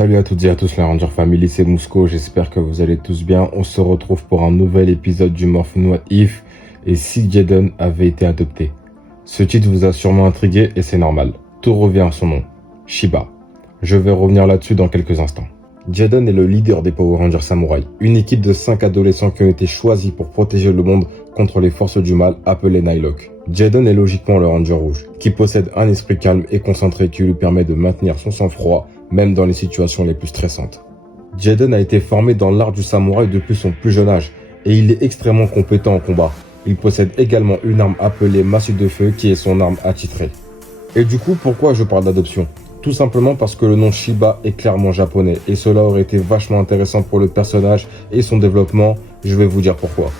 Salut à toutes et à tous la Ranger Family, c'est Mousco, j'espère que vous allez tous bien. On se retrouve pour un nouvel épisode du Morphin What If et si Jaden avait été adopté. Ce titre vous a sûrement intrigué et c'est normal. Tout revient à son nom, Shiba. Je vais revenir là-dessus dans quelques instants. Jaden est le leader des Power Rangers Samurai, une équipe de 5 adolescents qui ont été choisis pour protéger le monde contre les forces du mal appelées Nightlock. Jaden est logiquement le Ranger rouge, qui possède un esprit calme et concentré qui lui permet de maintenir son sang-froid même dans les situations les plus stressantes. Jaden a été formé dans l'art du samouraï depuis son plus jeune âge et il est extrêmement compétent en combat. Il possède également une arme appelée massue de feu qui est son arme attitrée. Et du coup, pourquoi je parle d'adoption ? Tout simplement parce que le nom Shiba est clairement japonais et cela aurait été vachement intéressant pour le personnage et son développement, je vais vous dire pourquoi.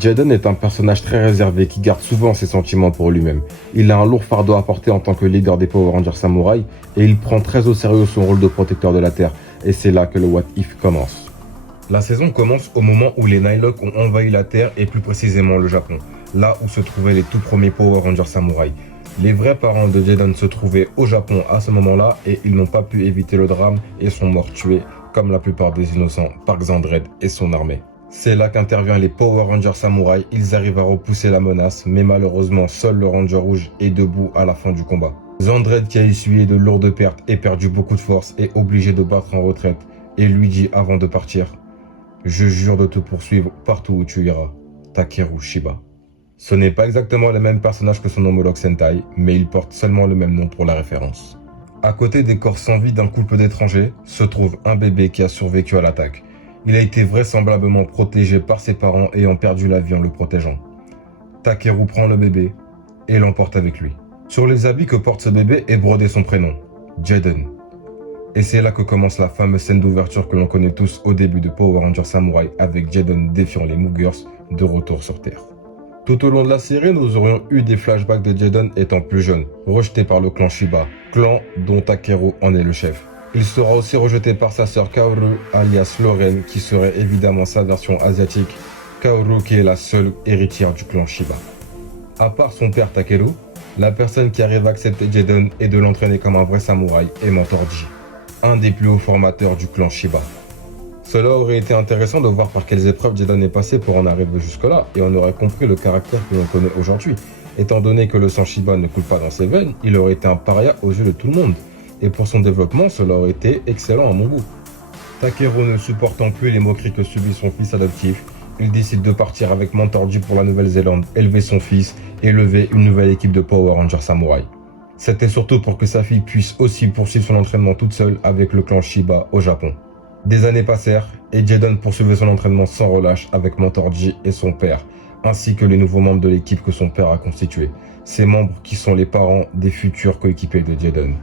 Jaden est un personnage très réservé qui garde souvent ses sentiments pour lui-même. Il a un lourd fardeau à porter en tant que leader des Power Rangers Samurai et il prend très au sérieux son rôle de protecteur de la Terre. Et c'est là que le What If commence. La saison commence au moment où les Nightlock ont envahi la Terre et plus précisément le Japon, là où se trouvaient les tout premiers Power Rangers Samurai. Les vrais parents de Jaden se trouvaient au Japon à ce moment-là et ils n'ont pas pu éviter le drame et sont morts tués, comme la plupart des innocents, par Xandred et son armée. C'est là qu'interviennent les Power Rangers Samurai, ils arrivent à repousser la menace, mais malheureusement seul le Ranger rouge est debout à la fin du combat. Xandred, qui a essuyé de lourdes pertes et perdu beaucoup de force, est obligé de battre en retraite et lui dit avant de partir « Je jure de te poursuivre partout où tu iras, Takeru Shiba ». Ce n'est pas exactement le même personnage que son homologue Sentai, mais il porte seulement le même nom pour la référence. À côté des corps sans vie d'un couple d'étrangers, se trouve un bébé qui a survécu à l'attaque. Il a été vraisemblablement protégé par ses parents ayant perdu la vie en le protégeant. Takeru prend le bébé et l'emporte avec lui. Sur les habits que porte ce bébé est brodé son prénom, Jaden. Et c'est là que commence la fameuse scène d'ouverture que l'on connaît tous au début de Power Rangers Samurai avec Jaden défiant les Moogers de retour sur Terre. Tout au long de la série, nous aurions eu des flashbacks de Jaden étant plus jeune, rejeté par le clan Shiba, clan dont Takeru en est le chef. Il sera aussi rejeté par sa sœur Kaoru, alias Lorraine, qui serait évidemment sa version asiatique, Kaoru qui est la seule héritière du clan Shiba. À part son père Takeru, la personne qui arrive à accepter Jaden et de l'entraîner comme un vrai samouraï est Mentor G, un des plus hauts formateurs du clan Shiba. Cela aurait été intéressant de voir par quelles épreuves Jaden est passé pour en arriver jusque-là, et on aurait compris le caractère que l'on connaît aujourd'hui. Étant donné que le sang Shiba ne coule pas dans ses veines, il aurait été un paria aux yeux de tout le monde. Et pour son développement, cela aurait été excellent à mon goût. Takeru ne supportant plus les moqueries que subit son fils adoptif, il décide de partir avec Mentor G pour la Nouvelle-Zélande, élever son fils et lever une nouvelle équipe de Power Rangers Samurai. C'était surtout pour que sa fille puisse aussi poursuivre son entraînement toute seule avec le clan Shiba au Japon. Des années passèrent et Jaden poursuivait son entraînement sans relâche avec Mentor G et son père, ainsi que les nouveaux membres de l'équipe que son père a constituée. Ces membres qui sont les parents des futurs coéquipiers de Jaden.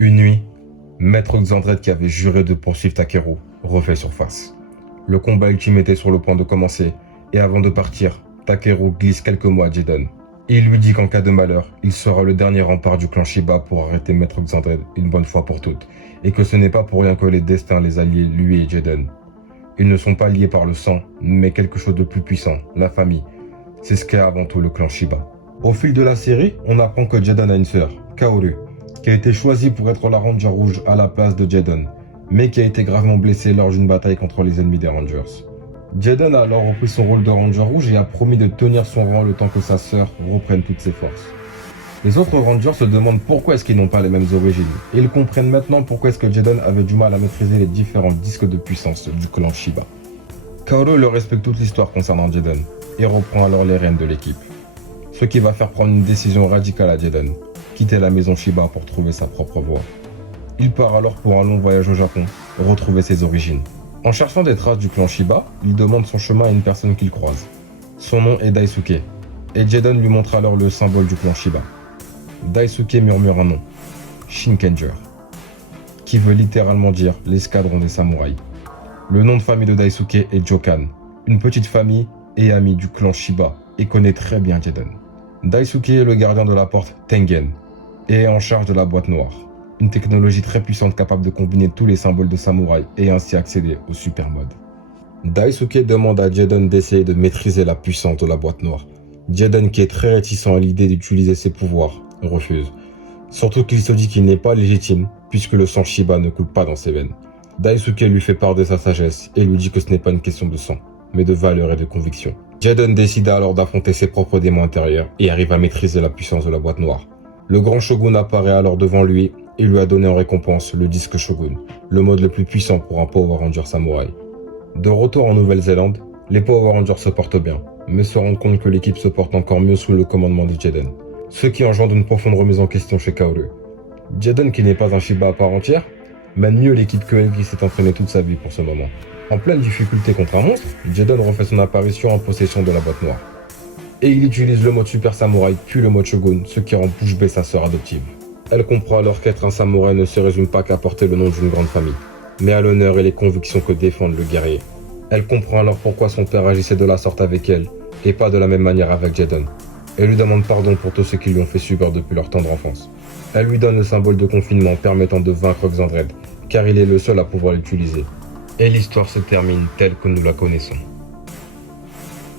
Une nuit, Maître Xandred qui avait juré de poursuivre Takeru refait surface. Le combat ultime était sur le point de commencer et avant de partir, Takeru glisse quelques mots à Jaden. Il lui dit qu'en cas de malheur, il sera le dernier rempart du clan Shiba pour arrêter Maître Xandred une bonne fois pour toutes et que ce n'est pas pour rien que les destins les allient lui et Jaden. Ils ne sont pas liés par le sang, mais quelque chose de plus puissant, la famille. C'est ce qu'est avant tout le clan Shiba. Au fil de la série, on apprend que Jaden a une sœur, Kaoru, qui a été choisie pour être la Ranger rouge à la place de Jaden, mais qui a été gravement blessée lors d'une bataille contre les ennemis des Rangers. Jaden a alors repris son rôle de Ranger rouge et a promis de tenir son rang le temps que sa sœur reprenne toutes ses forces. Les autres Rangers se demandent pourquoi est-ce qu'ils n'ont pas les mêmes origines, et ils comprennent maintenant pourquoi est-ce que Jaden avait du mal à maîtriser les différents disques de puissance du clan Shiba. Kaoru leur explique toute l'histoire concernant Jaden, et reprend alors les rênes de l'équipe. Ce qui va faire prendre une décision radicale à Jaden, quitter la maison Shiba pour trouver sa propre voie. Il part alors pour un long voyage au Japon, retrouver ses origines. En cherchant des traces du clan Shiba, il demande son chemin à une personne qu'il croise. Son nom est Daisuke, et Jaden lui montre alors le symbole du clan Shiba. Daisuke murmure un nom, Shinkenger, qui veut littéralement dire l'escadron des samouraïs. Le nom de famille de Daisuke est Jokan, une petite famille et amie du clan Shiba, et connaît très bien Jaden. Daisuke est le gardien de la porte Tengen, et est en charge de la boîte noire, une technologie très puissante capable de combiner tous les symboles de samouraï et ainsi accéder au super mode. Daisuke demande à Jaden d'essayer de maîtriser la puissance de la boîte noire. Jaden, qui est très réticent à l'idée d'utiliser ses pouvoirs, refuse. Surtout qu'il se dit qu'il n'est pas légitime, puisque le sang Shiba ne coule pas dans ses veines. Daisuke lui fait part de sa sagesse et lui dit que ce n'est pas une question de sang, mais de valeur et de conviction. Jaden décida alors d'affronter ses propres démons intérieurs et arrive à maîtriser la puissance de la boîte noire. Le grand shogun apparaît alors devant lui et lui a donné en récompense le disque shogun, le mode le plus puissant pour un Power Ranger samouraï. De retour en Nouvelle-Zélande, les Power Rangers se portent bien, mais se rendent compte que l'équipe se porte encore mieux sous le commandement de Jaden, ce qui engendre une profonde remise en question chez Kaoru. Jaden, qui n'est pas un Shiba à part entière, mène mieux l'équipe que elle qui s'est entraînée toute sa vie pour ce moment. En pleine difficulté contre un monstre, Jaden refait son apparition en possession de la boîte noire. Et il utilise le mode Super Samouraï puis le mode Shogun, ce qui rend bouche bée sa sœur adoptive. Elle comprend alors qu'être un samouraï ne se résume pas qu'à porter le nom d'une grande famille, mais à l'honneur et les convictions que défendent le guerrier. Elle comprend alors pourquoi son père agissait de la sorte avec elle, et pas de la même manière avec Jaden. Elle lui demande pardon pour tout ce qu'ils lui ont fait subir depuis leur tendre enfance. Elle lui donne le symbole de confinement permettant de vaincre Xandred, car il est le seul à pouvoir l'utiliser. Et l'histoire se termine telle que nous la connaissons.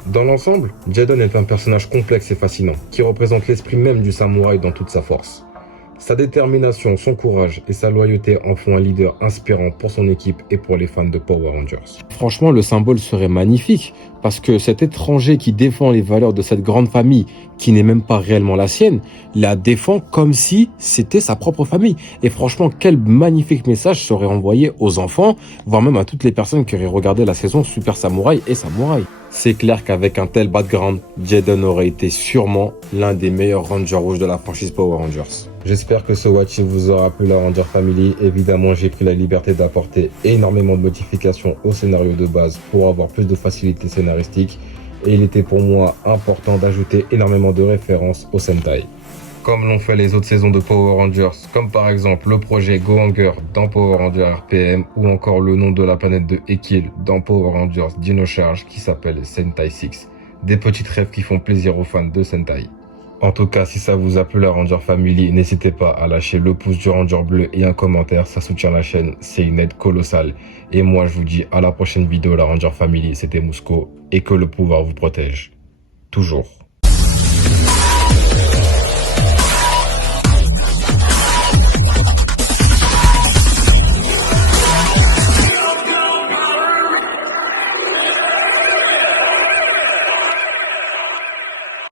Dans l'ensemble, Jaden est un personnage complexe et fascinant, qui représente l'esprit même du samouraï dans toute sa force. Sa détermination, son courage et sa loyauté en font un leader inspirant pour son équipe et pour les fans de Power Rangers. Franchement, le symbole serait magnifique, parce que cet étranger qui défend les valeurs de cette grande famille, qui n'est même pas réellement la sienne, la défend comme si c'était sa propre famille. Et franchement, quel magnifique message serait envoyé aux enfants, voire même à toutes les personnes qui auraient regardé la saison Super Samouraï et Samouraï. C'est clair qu'avec un tel background, Jaden aurait été sûrement l'un des meilleurs Rangers rouges de la franchise Power Rangers. J'espère que ce Watch vous aura plu, la Ranger Family. Évidemment, j'ai pris la liberté d'apporter énormément de modifications au scénario de base pour avoir plus de facilité scénaristique. Et il était pour moi important d'ajouter énormément de références au Sentai, comme l'ont fait les autres saisons de Power Rangers, comme par exemple le projet Gohanger dans Power Rangers RPM, ou encore le nom de la planète de Ekil dans Power Rangers Dino Charge qui s'appelle Sentai 6. Des petites rêves qui font plaisir aux fans de Sentai. En tout cas, si ça vous a plu, la Ranger Family, n'hésitez pas à lâcher le pouce du Ranger bleu et un commentaire, ça soutient la chaîne, c'est une aide colossale. Et moi je vous dis à la prochaine vidéo, la Ranger Family, c'était Mousco, et que le pouvoir vous protège. Toujours.